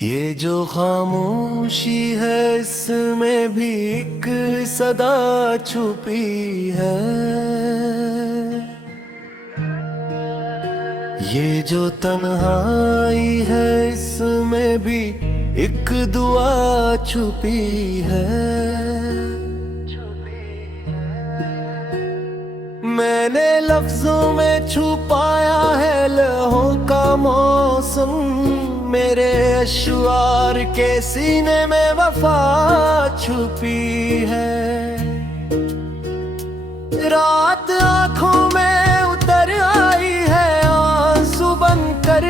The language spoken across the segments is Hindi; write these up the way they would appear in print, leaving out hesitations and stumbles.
ये जो खामोशी है इसमें भी एक सदा छुपी है। ये जो तन्हाई है इसमें भी एक दुआ छुपी है। मैंने लफ्जों में छुपाया है लहों का मौसम, मेरे अश्वार के सीने में वफा छुपी है। रात आंखों में उतर आई है आंसू बनकर,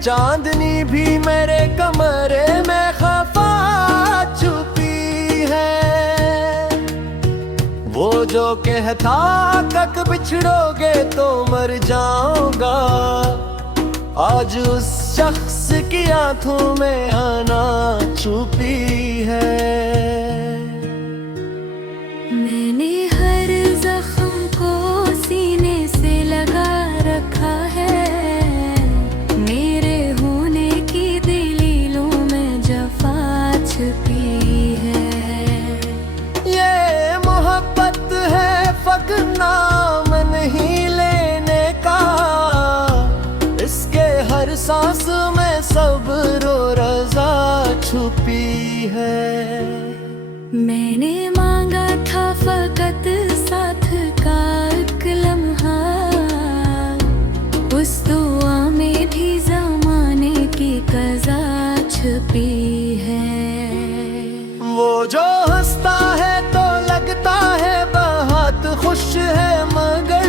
चांदनी भी मेरे कमरे में खफा छुपी है। वो जो कहता कब बिछड़ोगे तो मर जाऊंगा, आज उस शख्स की आंखों में आना छुपी है। मैंने हर जख्म को सीने से लगा रखा है, मेरे होने की दलीलों में जफा छुपी है। ये मोहब्बत है फक नाम नहीं लेने का, इसके हर सांस में सब्र और रज़ा छुपी है। मैंने मांगा था फकत साथ का एक लम्हा, उस दुआ में भी ज़माने की क़ज़ा छुपी है। वो जो हंसता है तो लगता है बहुत खुश है, मगर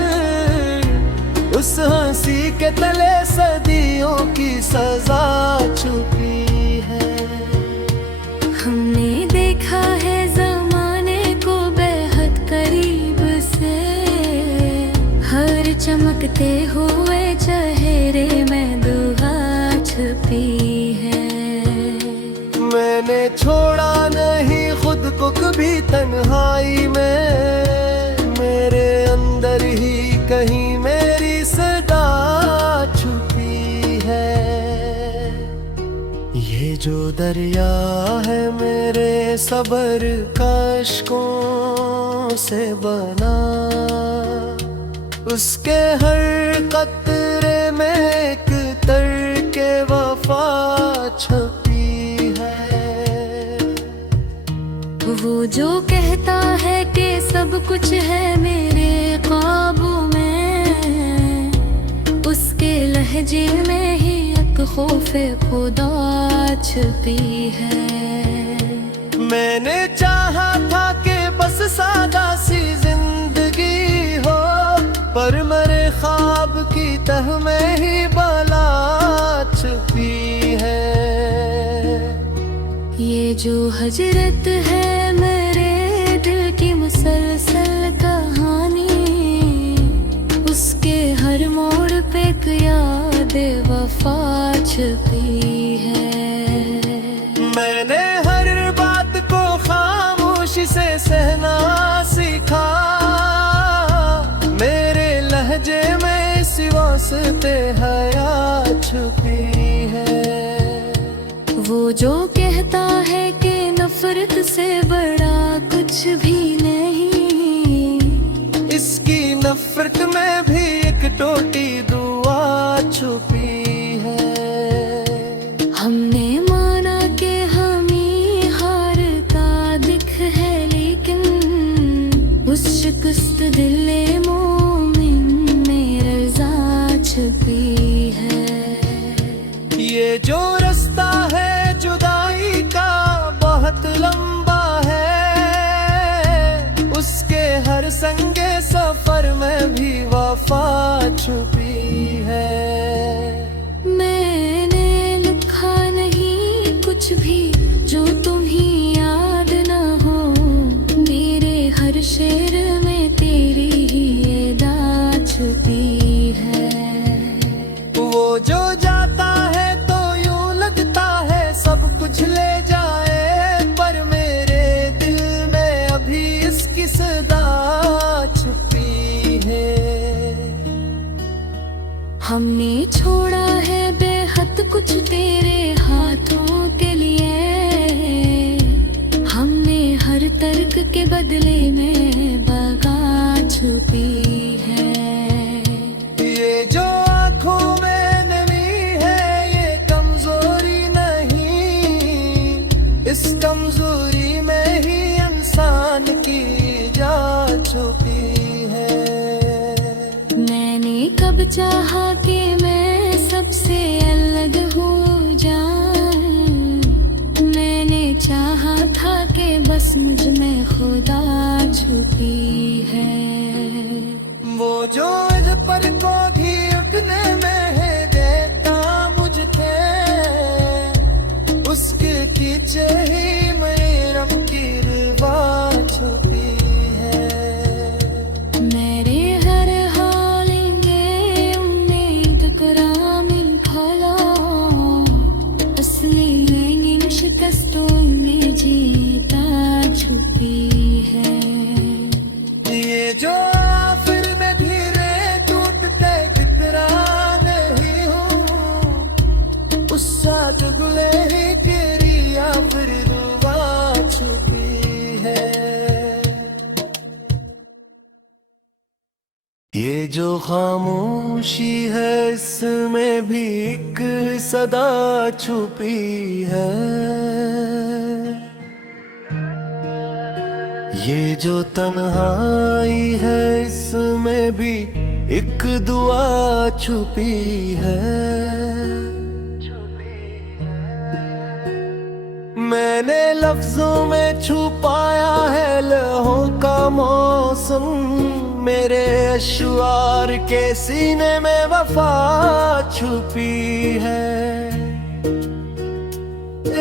उस हंसी के तले सदियों की सजा छुपी है। हमने देखा है ज़माने को बेहद करीब से, हर चमकते हुए चेहरे में दुआ छुपी है। मैंने छोड़ा नहीं खुद को कभी तन्हाई में, मेरे अंदर ही कहीं मेरी सदा छुपी है। ये जो दरिया है मेरे सब्र का इश्कों से बना, उसके हर कतरे में एक तरके वफा छुपी है। वो जो कहता है कि सब कुछ है मेरे ख्वाबों में, उसके लहजे में ही एक खौफे खुदा छुपी है। मैंने चाहा था कि बस सादा सी जिंदगी हो, पर मेरे ख्वाब की तह में ही बला छुपी है। ये जो हजरत है मेरे दिल की मुसलसल कहानी, उसके हर मोड़ पे एक याद वफा छुपी है। मैंने हर बात को खामोशी से सहना सीखा, मेरे लहजे में इस वास्ते हया छुपी है। वो जो कहता है कि नफरत से बड़ा कुछ भी नहीं, इसकी नफरत में भी एक टोटी दुआ छुपी है। हमने माना कि हमें हार का दिख है, लेकिन उस शिकस्त दिले मोमिन में रज़ा छुपी है। ये जो रास्ता है जुदाई का बहुत लंबा है, उसके हर संगे सफर में भी वफा छुपी है। मैंने लिखा नहीं कुछ भी जो तुम्हें याद न हो, मेरे हर शेर में तेरी ही अदा छुपी है। वो जो जाता है तो यूं लगता है सब कुछ ले जाए, पर मेरे दिल में अभी इसकी सदा छुपी है। हमने छोड़ा है बेहद कुछ तेरे हाथों के बदले में बगा छुपी है। ये जो आँखों में नमी है ये कमजोरी नहीं, इस कमजोरी में ही इंसान की जा छुपी है। मैंने कब चाहा कि मैं सबसे अलग हो जाऊं, मैंने चाहा था कि बस मुझ में खुदा छुपी है। वो जो इस पर को भी उठने में है देता मुझे, उसके पीछे ही मेरे रब की रवा छुपी है। मेरे हर हाल में उम्मीद करामिल फला, असली में इन शिकस्तों में जीता छुपी है। ये जो फिर में धीरे टूटते कितना नहीं हूँ, उस साथ गुले ही तेरिया फिर रुआ छुपी है। ये जो खामोशी है इसमें भी एक सदा छुपी है। ये जो तन्हाई है इसमें भी एक दुआ छुपी है। मैंने लफ्जों में छुपाया है लहों का मौसम, मेरे अश्वार के सीने में वफा छुपी है।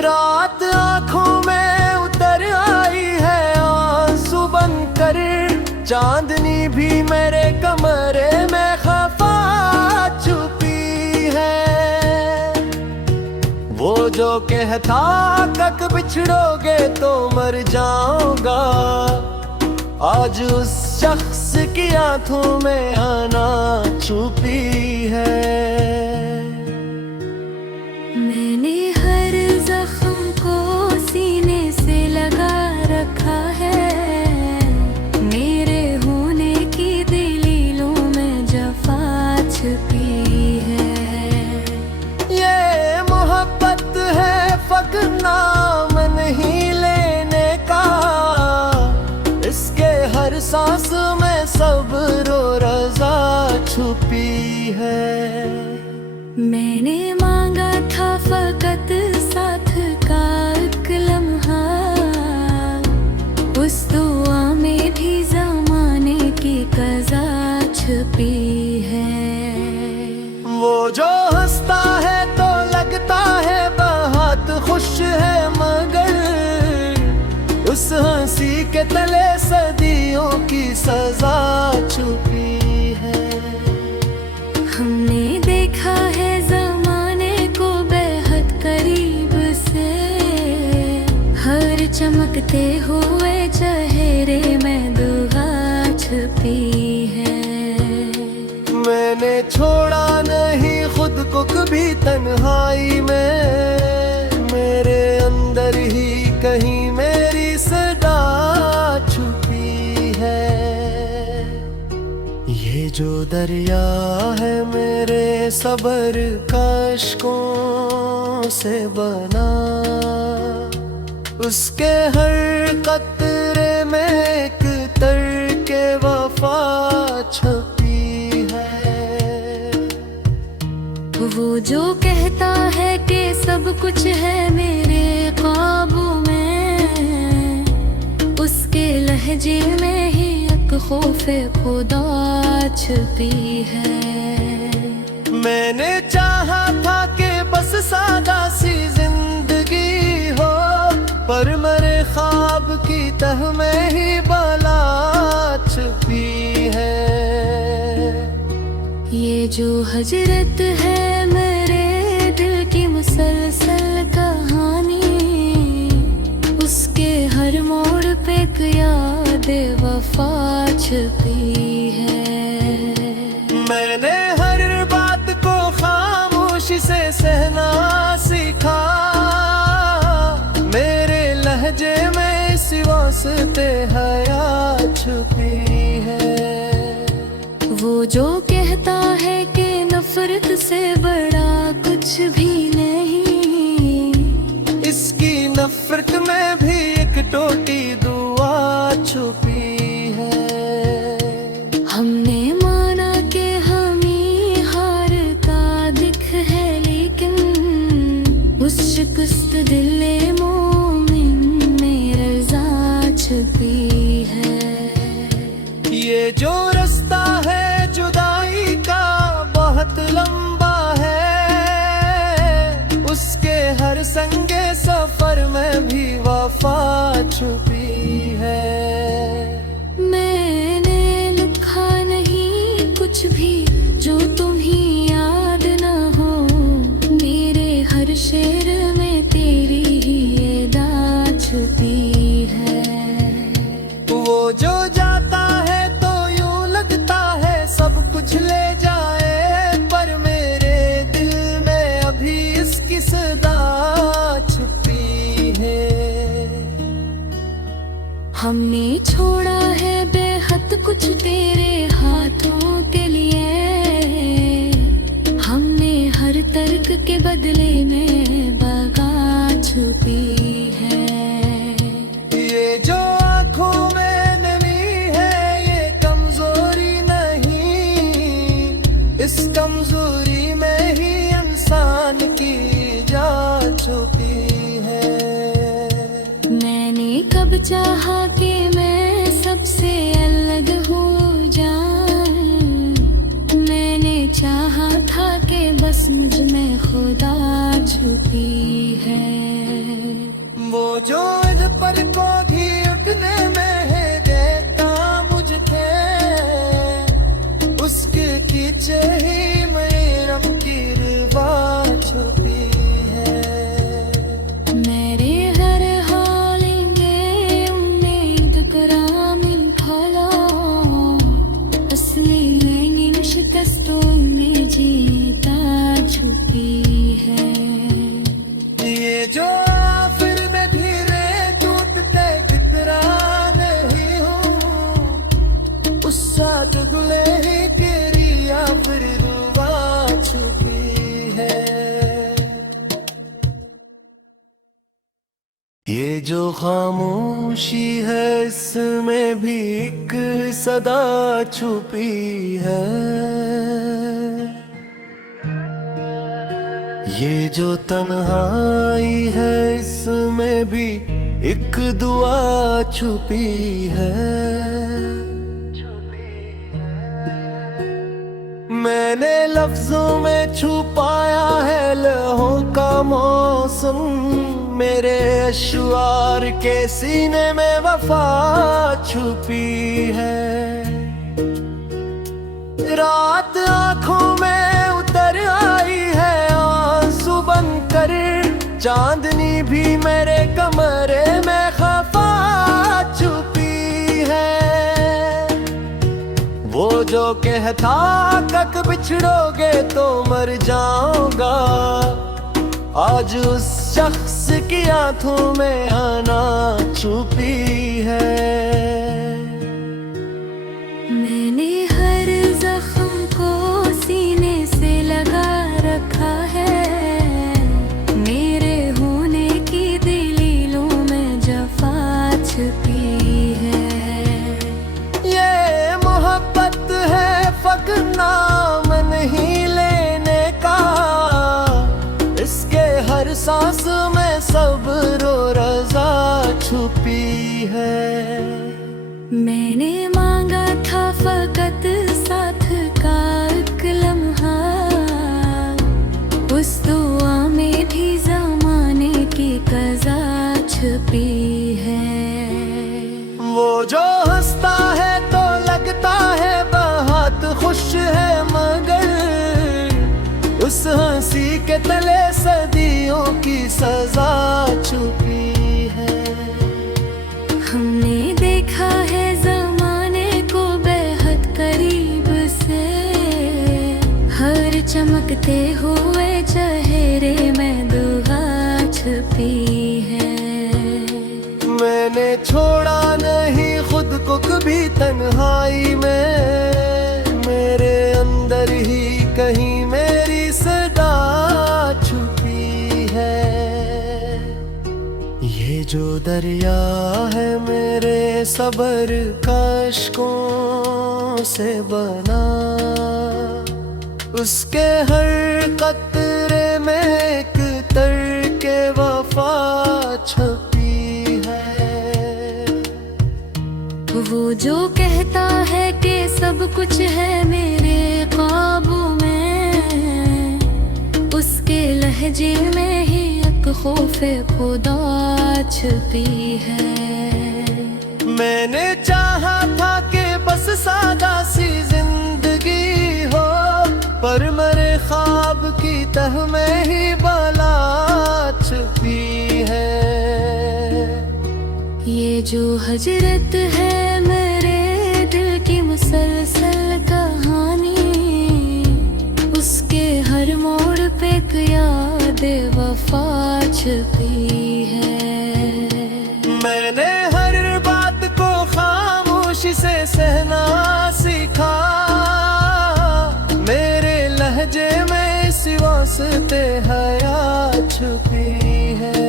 रात आंखों में उतर आई है आंसू बनकर, चांदनी भी मेरे कमरे में खफा छुपी है। वो जो कहता तक बिछड़ोगे तो मर जाऊंगा, आज उस शख्स की आंखों में आना छुपी है। मैंने हर जख्म को सीने से लगा रखा है, मेरे होने की दलीलों में जफा छुपी है। ये मोहब्बत है फक्र नाम नहीं लेने का, इसके हर सांस में सब्र और रज़ा छुपी है। मैंने मांगा था फकत साथ का एक लम्हा, उस दुआ में भी ज़माने की क़ज़ा छुपी है। वो जो हंसता है तो लगता है बहुत खुश है, मगर उस हंसी के तले सदियों की सजा छुपी है। हमने देखा है ज़माने को बेहद करीब से, हर चमकते हुए चेहरे में दुआ छुपी है। मैंने छोड़ा नहीं खुद को कभी तन्हाई में, मेरे अंदर ही कहीं मेरी सदा छुपी है। ये जो दरिया है मेरे सब्र का इश्कों से बना, उसके हर कतरे में एक तरके वफा छुपी है। वो जो कहता है कि सब कुछ है मेरे काबू में, उसके लहजे में ही एक खौफे खुदा छुपी है। मैंने चाहा था कि बस सादा सी जिंदगी हो, पर मेरे ख्वाब की तह में ही बला छुपी है। ये जो हजरत है मेरे दिल की मुसलसल कहानी, उसके हर मोड़ पे एक याद वफा छुपी है। मैंने हर बात को खामोशी से सहना सीखा, मेरे लहजे में सिवा हंसते हया छुपी है। वो जो कहता है कि नफरत से बड़ा कुछ भी नहीं, इसकी नफरत में भी एक टोटी दुआ छुपी है। हमने माना कि हम ही हार का दिख है, लेकिन उस शिकस्त दिले मोमिन में रज़ा छुपी है। ये जो रास्ता है जुदाई का बहुत लंबा है, उसके हर संगे सफर में भी वफा छुपी है। मैंने लिखा नहीं कुछ भी जो तुम्हें याद न हो, मेरे हर शेर में तेरी ही अदा छुपी है। वो जो जाता है तो यूं लगता है सब कुछ ले जाए, पर मेरे दिल में अभी इसकी सदा छुपी है। हमने छोड़ा है बेहद कुछ तेरे हाथों के लिए, हमने हर तर्क के बदले में बगा छुपी है। ये जो आँखों में नमी है ये कमजोरी नहीं, इस कमजोरी में ही इंसान की जा छुपी है। मैंने कब चाहा कि मैं सबसे अलग हो जाऊं, मैंने चाहा था कि बस मुझ में खुदा छुपी है। वो जो इध पर को भी उठने में है देता मुझे, उसके पीछे ही मेरा की रिवा छुपी है। मेरे हर हाल में उम्मीद करामिल भला, असली रंगीन शिकस्तों में जीता छुपी है। ये जो आखिर में धीरे टूटते कितरा नहीं हूँ, उस साथ गुले ही तेरी या फिर रुवा छुपी है। ये जो खामोशी है इसमें भी एक सदा छुपी है। ये जो तन्हाई है इसमें भी एक दुआ छुपी है। मैंने लफ्जों में छुपाया है लहों का मौसम, मेरे अश्वार के सीने में वफा छुपी है। रात आंखों में उतर आई है आंसू बनकर, चांदनी भी मेरे कमरे में खफा छुपी है। वो जो कहता कब बिछड़ोगे तो मर जाऊंगा, आज उस शख्स की आंखों में आना छुपी है। मैंने हर जख्म को सीने से लगा रखा है, मेरे होने की दलीलों में जफा छुपी है। ये मोहब्बत है फक्र नाम नहीं लेने का, इसके हर सांस में सब्र और रज़ा छुपी है। मैंने मांगा था फकत साथ का एक लम्हा, उस दुआ में भी ज़माने की क़ज़ा छुपी है। वो जो हंसता है तो लगता है बहुत खुश है, मगर उस हंसी के तले सदियों की सजा छुपी है। हमने देखा है ज़माने को बेहद करीब से, हर चमकते हुए चेहरे में दुआ छुपी है। मैंने छोड़ा नहीं खुद को कभी तन्हाई में, मेरे अंदर ही कहीं मेरी सदा छुपी है। ये जो दरिया है मेरे सब्र का इश्कों से बना, उसके हर कतरे में एक तरके वफा छपी है। वो जो कहता है कि सब कुछ है मेरे काबू में, उसके लहजे में ही एक खौफे खुदा छुपी है। मैंने चाहा था कि बस सादा सी जिंदगी हो, पर मेरे ख्वाब की तह में ही बला छुपी है। ये जो हजरत है मेरे दिल की मुसलसल कहानी, उसके हर मोड़ पे एक याद वफा छुपी है। मैंने हर बात को खामोशी से सहना सीखा, मेरे लहजे में इस वास्ते हया छुपी है।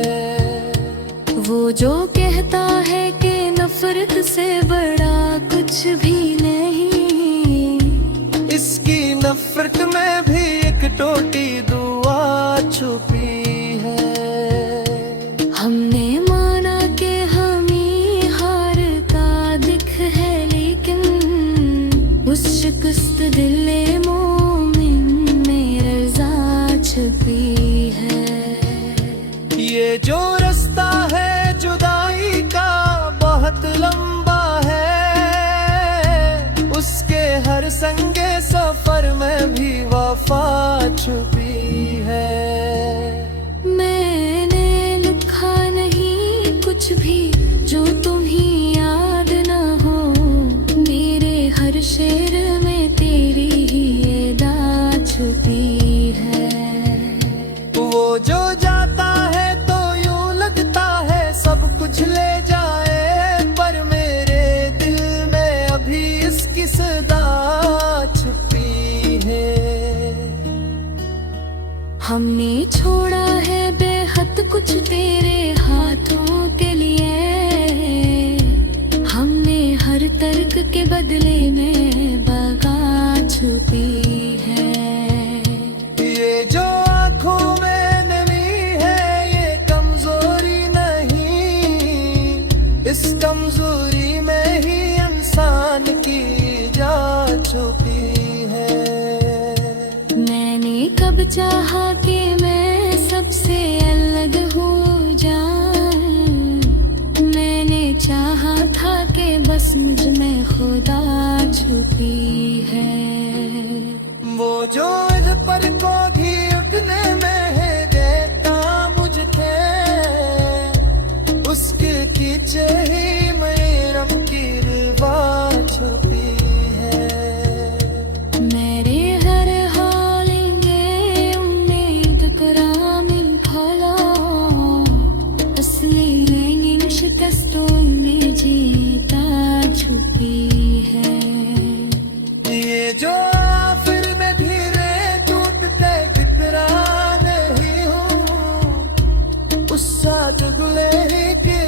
वो जो कहता है कि नफरत से बड़ा कुछ भी नहीं, इसकी नफरत में भी एक टोटी दुआ छुपी है। हमने माना कि हम ही हार का दिख है, लेकिन उस शिकस्त दिले मोमिन में रज़ा छुपी है। ये जो रास्ता है जुदाई का बहुत लंबा है, उसके हर संगे सफर में भी वफा छुपी है। मैंने लिखा नहीं कुछ भी जो तुम्हें याद न हो, मेरे हर शेर में तेरी ही अदा छुपी है। वो जो जाता है तो यूं लगता है सब कुछ ले जाए, पर मेरे दिल में अभी इसकी सदा छुपी है। हमने छोड़ा है बेहद कुछ तेरे हाथों के लिए, हमने हर तर्क के बदले में बगा छुपी है। ये जो आँखों में नमी है ये कमजोरी नहीं, इस कमजोरी में ही इंसान की जा छुपी है। मैंने कब चाहा कि मैं सबसे अलग हो जाऊं, मैंने चाहा था कि बस मुझ में खुदा छुपी है। वो जो इस पर को भी उठने में है देता मुझे, उसके पीछे ही मेरम की रिवा छुपी है। मेरे हर हालेंगे उम्मीद करामिल भला, असली रंगीन शिकस्तों में जीता छुपी है। ये जो आखिर में धीरे टूटते टकरा नहीं हूँ, उस साथ गुले ही की